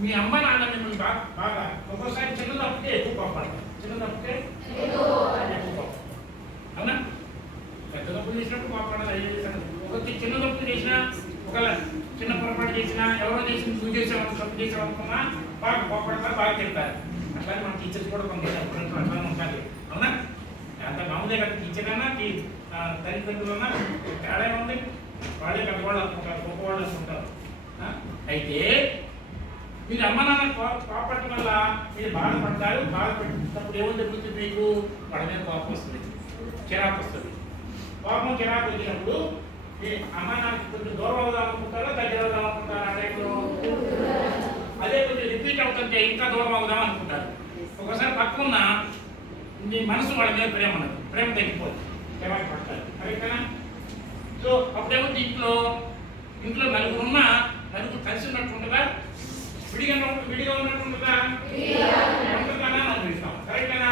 మీ అమ్మ నాన్న మిమ్మల్ని బాగా బాగా ఒక్కోసారి చిన్న తప్పితే ఎక్కువ పంపాలి చిన్న తప్పితే ఎక్కువ అవునా? పెద్ద తప్పు చేసినప్పుడు కోపడాలి అయ్యే చేశాను. ఒక చిన్న తప్పు చేసినా ఒక చిన్న పొరపాటు చేసినా ఎవరో చేసిన నువ్వు చేసావు తప్పు చేసావు అనుకున్నా బాగా కోపడతారు బాగా చెప్తారు అట్లాగే మన టీచర్స్ కూడా కొంత అట్లా ఉండాలి అవునా? అంత మామూలే కదా. టీచర్ అయినా ఆ, తల్లిదండ్రులన్నా తేడా ఉంది వాళ్ళే పెద్దవాళ్ళు అనుకుంటారు గొప్పవాళ్ళు అనుకుంటారు అయితే మీరు అమ్మ నాన్న కోపడటం వల్ల మీరు బాధపడతారు బాధపడినప్పుడు ఏమో జరుగుతుంది మీకు వాళ్ళ మీద కోపం వస్తుంది చిరాకు వస్తుంది. కోపం చిరాకు వచ్చినప్పుడు మీ అమ్మ నాన్నకి కొంచెం దూరం అవుదాం అనుకుంటారా దగ్గర అవుదాం అనుకుంటారా ఆ టైంలో? అదే కొంచెం రిపీట్ అవుతుంటే ఇంకా దూరం అవుదాం అనుకుంటారు. ఒకసారి పక్కన మీ మనసు వాళ్ళ మీద ప్రేమ ఉండదు ప్రేమ తగ్గిపోతుంది చిరాకు పడతారు. కరెక్టేనా సో అప్పుడేమో ఇంట్లో ఇంట్లో నలుగురున్నా నలుగురు కలిసి ఉన్నట్టు విడిగా ఉన్న- విడిగా ఉన్నట్టు ఉంటుందా ఒంటరిగానే అనుభవిస్తాం కరెక్టేనా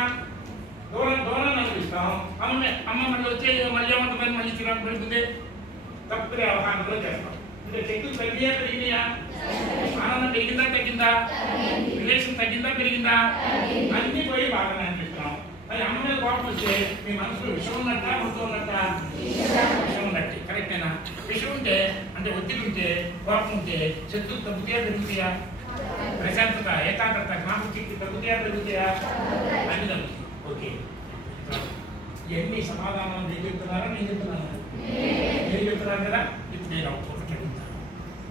దూరం దూరం అనుభవిస్తాం అమ్మ అమ్మ మళ్ళీ వచ్చే మళ్ళీ ఏమంటుందని మళ్ళీ చిరాకు పెడుతుంది. తప్పుగా అవగాహనలో చేస్తాం. అంటే చెట్టు తగ్గియా పెరిగినాయా? ఆనందం పెరిగిందా తగ్గిందా? రిలేషన్ తగ్గిందా పెరిగిందా? అన్ని పోయి బాగానే అనిపిస్తున్నాం అది అమ్మ మీద కోపం వస్తే మీ మనసులో విషయం ఉన్నట్ట వస్తూ ఉన్నట్ట? విషయం ఉన్నట్టు. కరెక్టేనా విషయం ఉంటే అంటే ఒత్తిడి ఉంటే కోపం ఉంటే శత్రువు తగ్గుతాయా పెరుగుతాయా? ప్రశాంతత ఏకాగ్రత జ్ఞాపకశక్తి తగ్గుతాయా పెరుగుతాయా అన్ని తగ్గుతాయి ఓకే. ఎన్ని సమాధానాలు నేను చెప్తున్నారో నేను చెప్తున్నాను. నేను చెప్తున్నాను కదా? ఇప్పుడు నేను ఒకటి అడుగుతాను.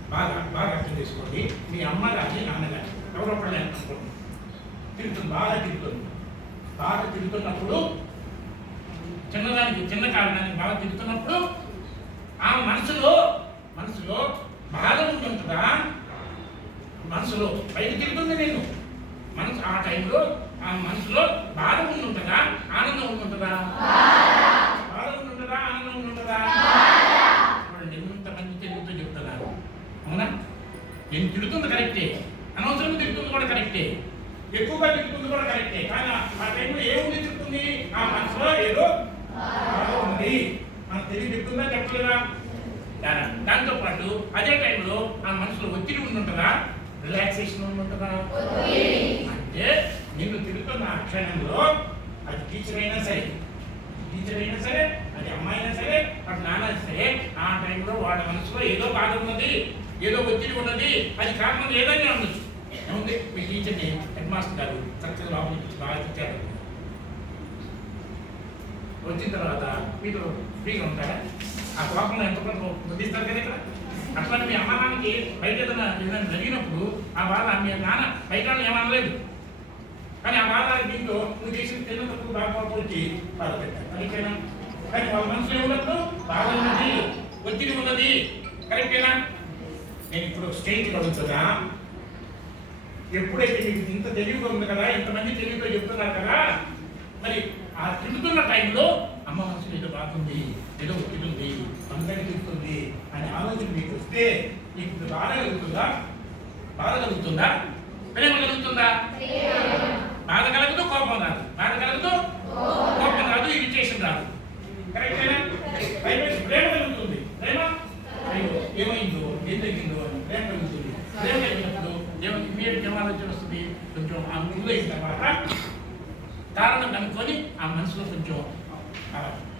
బాగా బాగా అర్థం చేసుకోండి. మీ అమ్మ కానీ నాన్న కానీ ఎవరో అనుకోండి. తిరుగుతుంది బాగా తిరుగుతుంది. బాగా తిరుగుతున్నప్పుడు చిన్నదానికి చిన్న కారణానికి బాగా తిరుగుతున్నప్పుడు ఆ మనసులో మనసులో బాధ ఉంటుందా? మనసులో బయట తిరుగుతుంది నేను. మనసు ఆ టైంలో ఆ మనసులో బాధ ఉండి ఉంటుందా ఆనందం ఉండి ఉంటుందా బాధ ఉండి ఉంటుందా ఆనందం ఉండి ఉంటుందా చూడండి ఇంతమంది తిరుగుతూ చెప్తున్నారు అవునా? నేను తిరుగుతుంది కరెక్టే. అనవసరంగా తిరుగుతుంది కూడా కరెక్టే. ఎక్కువగా తిరుగుతుంది కూడా కరెక్టే. కానీ ఆ టైంలో ఏముంది తిరుగుతుంది ఆ మనసులో ఏదో ఉంది. మన తెలివి తిరుగుతుందా చెప్పలేదా? దాంతో పాటు అదే టైంలో ఆ మనసులో ఒత్తిడి ఉండి ఉంటుందా రిలాక్సేషన్ ఉండి ఉంటుందా? అంటే నిన్ను తిరుగుతున్న ఆ క్షణంలో అది టీచర్ అయినా సరే టీచర్ అయినా సరే అది అమ్మాయి అయినా సరే అది నాన్న సరే ఆ టైంలో వాళ్ళ మనసులో ఏదో బాధ ఉన్నది ఏదో ఒత్తిడి ఉన్నది అది కారణం ఏదైనా ఉండొచ్చు. ఏముంది? మీ టీచర్ని హెడ్ మాస్టర్ గారు చక్కగా లోపల బాగా తిట్టారు వచ్చిన తర్వాత మీరు ఫ్రీగా ఉంటారా? ఆ కోపంలో ఎంత కొంత బుద్ధిస్తారు కదా ఇక్కడ? అట్లా మీ అమ్మ నాన్నకి బయట ఏదైనా ఏదైనా జరిగినప్పుడు ఆ బాధ మీ నాన్న బయట ఏమనలేదు. కానీ ఆ బాధ దీంతో నువ్వు చేసిన చిన్న తప్పు బాగా వచ్చి బాధ పెట్టారు. కరెక్టేనా కానీ వాళ్ళ మనసులో ఉన్నప్పుడు బాధ ఉన్నది ఒత్తిడి ఉన్నది. కరెక్టేనా నేను ఇప్పుడు స్టేజ్ అడుగుతున్నా ఎప్పుడైతే మీకు ఇంత తెలివిగా ఉంది కదా ఇంతమంది తెలివిగా చెప్తున్నారు కదా మరి ఆ తింటున్న టైంలో అమ్మ మనసులో ఏదో బాగుంది ఏదో ఒత్తిడి ఉంది. అందరికి తిరుగుతుంది అనే ఆలోచన మీకు వస్తే మీకు బాధగలుగుతుందా బాధగలుగుతుందా ప్రేమ కలుగుతుందా? బాధ కలగదు కోపం రాదు. బాధ కలగదు కోపం రాదు ఇరిటేషన్ రాదు. కరెక్టేనా ప్రేమ కలుగుతుంది. ప్రేమ? అయ్యో ఏమైందో? ఏం తగ్గిందో అని ప్రేమ కలుగుతుంది. ప్రేమ కలిగినప్పుడు ఏమో ఇమీడియట్ ఏం ఆలోచన వస్తుంది? కొంచెం ఆ ముందు అయిన తర్వాత కారణం కనుక్కొని ఆ మనసులో కొంచెం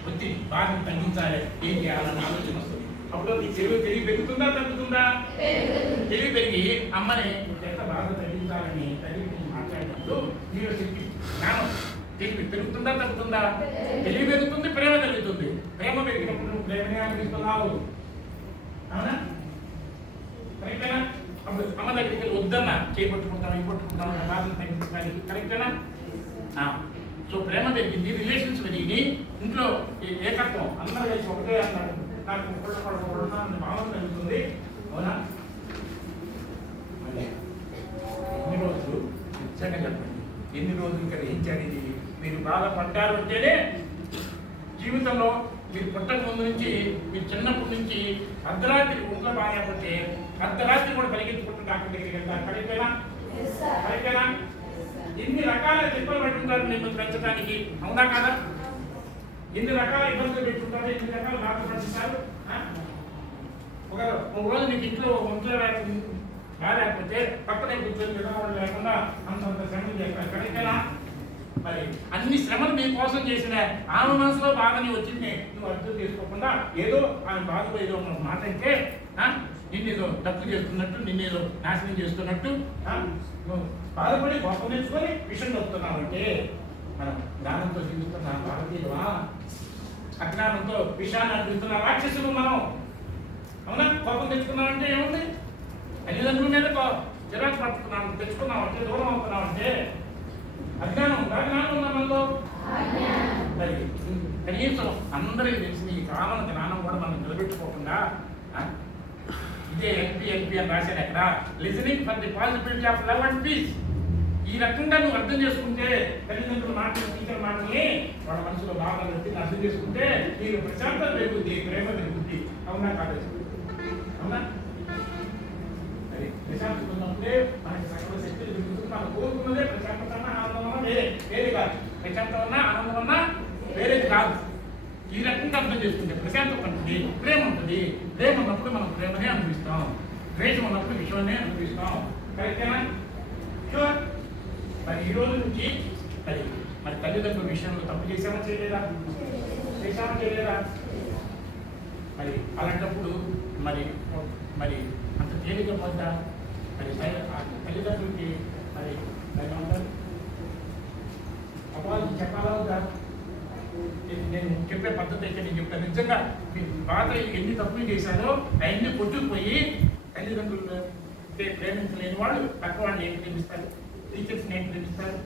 ఒత్తిడి బాధను తగ్గించాలి. ఏం చేయాలన్న ఆలోచన వస్తుంది. అప్పుడు నీ తెలివి తెలివి పెరుగుతుందా తగ్గుతుందా? తెలివి పెరిగి అమ్మని ఎంత బాధ తగ్గించాలని తల్లి మాట్లాడినప్పుడు మీరు శక్తి జ్ఞానం తెలివి పెరుగుతుందా తగ్గుతుందా? తెలివి పెరుగుతుంది ప్రేమ కలుగుతుంది ప్రేమ పెరిగినప్పుడు నువ్వు ప్రేమనే అనిపిస్తున్నావు. అవునా? కరెక్టేనా? అప్పుడు అమ్మ దగ్గరికి వద్దన్నా చేపట్టుకుంటాం ఇవి పట్టుకుంటాం నా బాధను తగ్గించడానికి కరెక్టేనా? ఆ. సో ప్రేమ పెరిగింది రిలేషన్స్ పెరిగి ఇంట్లో ఏకత్వం అందరూ కలిసి ఒకటే అన్నారు. నాకు అన్న భావన కలుగుతుంది. అవునా? ఎన్ని రోజులు? నిజంగా చెప్పండి. ఎన్ని రోజులు గ్రహించారు ఇది మీరు బాధపడ్డారు అంటేనే జీవితంలో మీరు పుట్టక ముందు నుంచి మీరు చిన్నప్పటి నుంచి అర్ధరాత్రి ఒంట్లో బాగాపోతే అర్ధరాత్రి కూడా పరిగెత్తుకుంటూ డాక్టర్ దగ్గరికి వెళ్తారు? కరెక్టేనా కరెక్టేనా ఎన్ని రకాల తిప్పలు పెట్టుంటారు మిమ్మల్ని పెంచడానికి అవునా కదా? ఎన్ని రకాల ఇబ్బందులు పెట్టుంటారు ఎన్ని రకాల బాధలు పడుతుంటారు? ఒక ఒక రోజు నీకు ఇంట్లో ఒంట్లో లేకపోతే పక్కనే కూర్చొని విధానం లేకుండా అంతంత శ్రమలు చేస్తారు. కరెక్టేనా? మరి అన్ని శ్రమలు మీ కోసం చేసిన ఆమె మనసులో బాధని వచ్చింది. నువ్వు అర్థం చేసుకోకుండా ఏదో ఆమె బాధలో ఏదో ఒక మాట అంటే నిన్నేదో తప్పు చేస్తున్నట్టు నిన్నేదో నాశనం చేస్తున్నట్టు బాధపడి గొప్ప నేర్చుకొని విషయం చెప్తున్నావు అంటే మనం జ్ఞానంతో జీవిస్తున్న భారతీయులమా? అజ్ఞానంతో విషయాన్ని అనిపిస్తున్న రాక్షసులు మనం. అవునా? కోపం తెచ్చుకున్నామంటే ఏముంది? తల్లిదండ్రుల మీద కో- చిరాకు పట్టుకున్నాం తెచ్చుకున్నాం అంటే దూరం అవుతున్నాం అంటే అజ్ఞానం ఉందా? జ్ఞానం ఉందా మనలో? కనీసం అందరికీ తెలిసిన ఈ కామన జ్ఞానం కూడా మనం నిలబెట్టుకోకుండా ఇదే ఎల్పి ఎల్పి అని రాశాను ఎక్కడ? Listening for the possibility of love and peace ఈ రకంగా నువ్వు అర్థం చేసుకుంటే తల్లిదండ్రుల మాటలు టీచర్ మాటల్ని వాళ్ళ మనసులో బాగా పెట్టి అర్థం చేసుకుంటే నీకు ప్రశాంతత పెరుగుద్ది ప్రేమ పెరుగుద్ది. అవునా కాదు? అవునా? అది ప్రశాంతత ఉన్నప్పుడే మనకి సకల శక్తులు పెరుగుతుంది మనం కోరుకున్నదే ప్రశాంతత ఆనందం వేరే వేరే కాదు. ప్రశాంతత ఆనందం అన్నా వేరేది కాదు. ఈ రకంగా అర్థం చేసుకుంటే ప్రశాంతత ఉంటుంది ప్రేమ ఉంటుంది. ప్రేమ ఉన్నప్పుడు మనం ప్రేమనే అనుభవిస్తాం. ద్వేషం ఉన్నప్పుడు విషయాన్ని అనుభవిస్తాం. కరెక్టేనా మరి ఈ రోజు నుంచి మరి మరి తల్లిదండ్రుల విషయంలో తప్పు చేసామా చేయలేదా? చేసామా చేయలేదా? మరి అలాంటప్పుడు మరి మరి అంత తేలిక పొందా మరి తల్లిదండ్రులకి మరి అపవాదం చెప్పాలా వద్దా? నేను- చెప్పే పద్ధతి అయితే నేను చెప్తాను. నిజంగా మీ బాధ ఎన్ని తప్పులు చేశారో అవన్నీ కొట్టుకుపోయి తల్లిదండ్రులు ప్రేమించలేని వాళ్ళు పక్క వాళ్ళు ఏమి ప్రేమిస్తారు? టీచర్స్ ఏం ప్రేమిస్తారు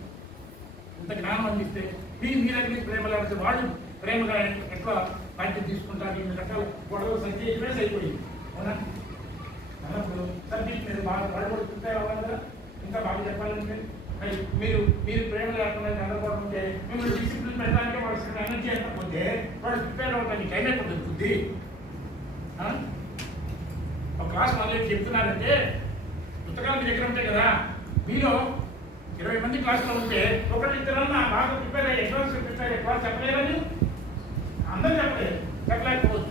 ఇంత జ్ఞానం అందిస్తే మీ మీ దగ్గర నుంచి ప్రేమ లేకపోతే వాళ్ళు ప్రేమగా ఎట్లా బాధ్యత తీసుకుంటారు? ఇన్ని రకాల గొడవలు సంఖ్య ఇవే సరిపోయింది అవునా? అన్నప్పుడు సబ్జెక్ట్ మీరు బాగా పడబడి అవ్వాలి ఇంకా బాగా చెప్పాలంటే మీరు? మీరు ప్రేమ లేకుండా చదవడం మిమ్మల్ని డిసిప్లిన్ పెట్టడానికి వాళ్ళకి ఎనర్జీ ఎంత పోతే వాళ్ళు ప్రిపేర్ అవ్వడానికి టైం ఎక్కడ దొరుకుతుంది ఒక క్లాస్ మొదలు చెప్తున్నారంటే పుస్తకాలు మీ దగ్గర ఉంటాయి కదా. మీలో ఇరవై మంది క్లాస్లో ఉంటే ఒకటి ఇద్దరన్నా బాగా ప్రిపేర్ అయ్యి ఎగ్జామ్స్ ప్రిపేర్ అయ్యే క్లాస్ చెప్పలేరని? అందరూ చెప్పలేదు. చెప్పలేకపోవచ్చు.